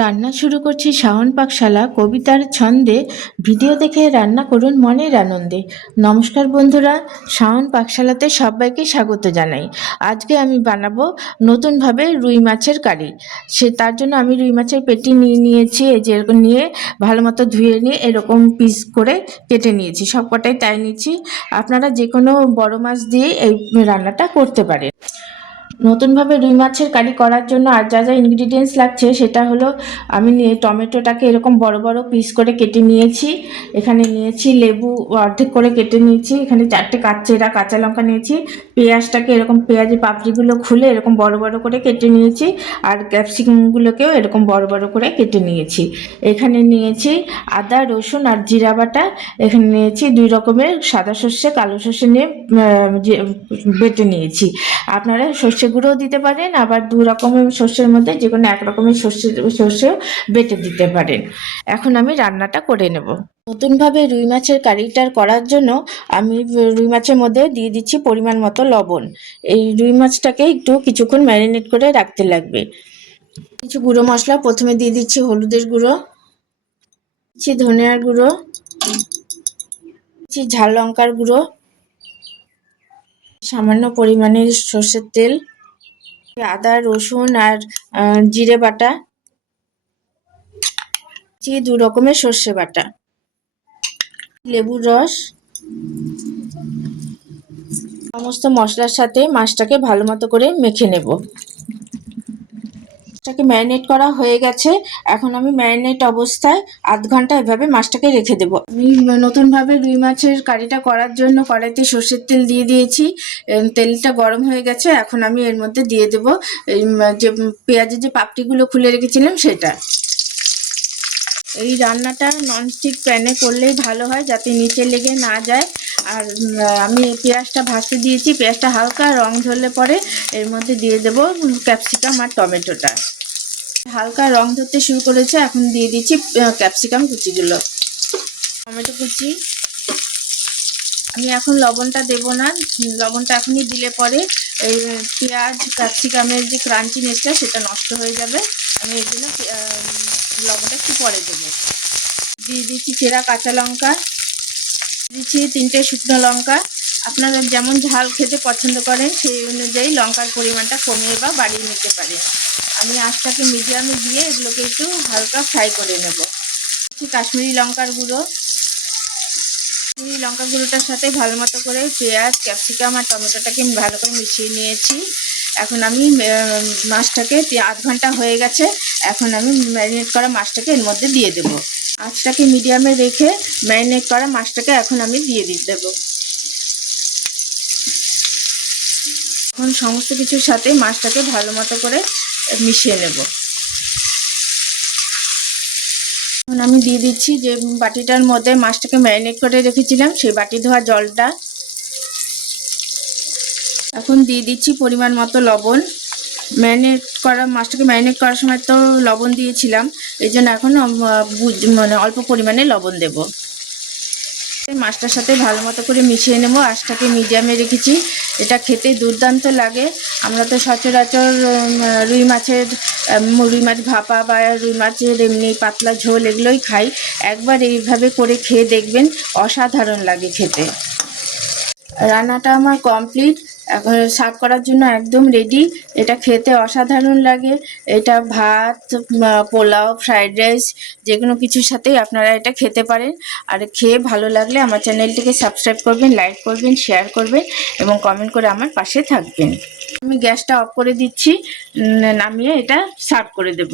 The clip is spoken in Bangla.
রান্না শুরু করছি শাওন পাকশালা কবিতার ছন্দে। ভিডিও দেখে রান্না করুন মনের আনন্দে। নমস্কার বন্ধুরা, শাওন পাকশালাতে সবাইকে স্বাগত জানাই। আজকে আমি বানাবো নতুনভাবে রুই মাছের কারি। তার জন্য আমি রুই মাছের পেটি নিয়েছি, এই যে এরকম নিয়ে ভালো মতো ধুয়ে নিয়ে এরকম পিস করে কেটে নিয়েছি, সব কটাই তাই নিয়েছি। আপনারা যে কোনো বড় মাছ দিয়ে এই রান্নাটা করতে পারেন। নতুনভাবে রুই মাছের কারি করার জন্য আর যা যা ইনগ্রিডিয়েন্টস লাগছে সেটা হলো, আমি টমেটোটাকে এরকম বড় বড় পিস করে কেটে নিয়েছি। এখানে নিয়েছি লেবু অর্ধেক করে কেটে নিয়েছি। এখানে 4টে কাঁচা লঙ্কা নিয়েছি। পেঁয়াজটাকে এরকম পেঁয়াজের পাপড়িগুলো খুলে এরকম বড় বড় করে কেটে নিয়েছি। আর ক্যাপসিকামগুলোকেও এরকম বড় বড় করে কেটে নিয়েছি। এখানে নিয়েছি আদা, রসুন আর জিরা বাটা। এখানে নিয়েছি 2 রকমের সাদা সর্ষে, কালো সর্ষে নিয়ে বেটে নিয়েছি। আপনারা সর্ষে গুঁড়োও দিতে পারেন, আবার 2 রকমের সর্ষের মধ্যে যে কোনো 1 রকমের সর্ষেও বেটে দিতে পারেন। এখন আমি রান্নাটা করে নেব। নতুনভাবে রুই মাছের কারিটার করার জন্য আমি রুই মাছের মধ্যে দিয়ে দিচ্ছি পরিমাণ মতো লবণ। এই রুই মাছটাকে একটু কিছুক্ষণ ম্যারিনেট করে রাখতে লাগবে। কিছু গুঁড়ো মশলা প্রথমে দিয়ে দিচ্ছি হলুদের গুঁড়ো, দিচ্ছি ধনিয়ার গুঁড়ো, দিচ্ছি ঝাল লঙ্কার গুঁড়ো, সামান্য পরিমাণের সর্ষের তেল, আদা, রসুন আর জিরে বাটা, 2 রকমের সর্ষে বাটা, লেবুর রস। সমস্ত মশলার সাথে মাছটাকে ভালো মতো করে মেখে নেব। মাছটাকে ম্যারিনেট করা হয়ে গেছে। এখন আমি ম্যারিনেট অবস্থায় আধ ঘন্টা এভাবে মাছটাকে রেখে দেবো। আমি নতুনভাবে রুই মাছের কারিটা করার জন্য কড়াইতে সর্ষের তেল দিয়ে দিয়েছি। তেলটা গরম হয়ে গেছে। এখন আমি এর মধ্যে দিয়ে দেবো যে পেঁয়াজের যে পাপড়িগুলো খুলে রেখেছিলাম সেটা। এই রান্নাটা ননস্টিক প্যানে করলেই ভালো হয়, যাতে নিচে লেগে না যায়। আর আমি পেঁয়াজটা ভাজতে দিয়েছি। পেঁয়াজটা হালকা রং ধরলে পরে এর মধ্যে দিয়ে দেব ক্যাপসিকাম আর টমেটোটা। হালকা রং ধরতে শুরু করেছে, এখন দিয়ে দিচ্ছি ক্যাপসিকাম কুচিগুলো, টমেটো কুচি। আমি এখন লবণটা দেব না, লবণটা এখনই দিলে পরে এই পেঁয়াজ ক্যাপসিকামের যে ক্রাঞ্চিনেসটা সেটা নষ্ট হয়ে যাবে। আমি এর জন্য লবণটা একটু পরে দেবো। দিয়ে দিচ্ছি চেরা কাঁচা লঙ্কা, দিচ্ছি 3টে শুকনো লঙ্কা। আপনারা যেমন ঝাল খেতে পছন্দ করেন সেই অনুযায়ী লঙ্কার পরিমাণটা কমিয়ে বা বাড়িয়ে নিতে পারেন। আমি আঁচটাকে মিডিয়ামে দিয়ে এগুলোকে একটু হালকা ফ্রাই করে নেব। কাশ্মীরি লঙ্কার গুঁড়ো, লঙ্কা গুঁড়োটার সাথে ভালো মতো করে পেঁয়াজ, ক্যাপসিকাম আর টমেটোটাকে ভালো করে মিশিয়ে নিয়েছি। এখন আমি মাছটাকে আধ ঘন্টা হয়ে গেছে। এখন আমি ম্যারিনেট করা মাছটাকে এর মধ্যে দিয়ে দেব। আঁচটাকে মিডিয়ামে রেখে ম্যারিনেট করা মাছটাকে এখন আমি দিয়ে দেবো। এখন সমস্ত কিছুর সাথে মাছটাকে ভালো মতো করে মিশিয়ে নেব। এখন আমি দিয়ে দিচ্ছি যে বাটিটার মধ্যে মাছটাকে ম্যারিনেট করে রেখেছিলাম সেই বাটি ধোয়া জলটা। এখন দিয়ে দিচ্ছি পরিমাণ মতো লবণ। মাছটাকে ম্যারিনেট করার সময় তো লবণ দিয়েছিলাম, এই জন্য এখন মানে অল্প পরিমাণে লবণ দেব। মাছটার সাথে ভালো মতো করে মিশিয়ে নেব। আঁচটাকে মিডিয়ামে রেখেছি। এটা খেতে দুর্দান্ত লাগে। আমরা তো সচরাচর রুই মাছ ভাপা বা রুই মাছের এমনি পাতলা ঝোল এগুলোই খাই। একবার এইভাবে করে খেয়ে দেখবেন, অসাধারণ লাগে খেতে। রান্নাটা আমার কমপ্লিট, এখন সার্ভ করার জন্য একদম রেডি। এটা খেতে অসাধারণ লাগে। এটা ভাত, পোলাও, ফ্রাইড রাইস যে কোনো কিছুর সাথেই আপনারা এটা খেতে পারেন। আর খেয়ে ভালো লাগলে আমার চ্যানেলটিকে সাবস্ক্রাইব করবেন, লাইক করবেন, শেয়ার করবেন এবং কমেন্ট করে আমার পাশে থাকবেন। আমি গ্যাসটা অফ করে দিচ্ছি, নামিয়ে এটা সার্ভ করে দেব।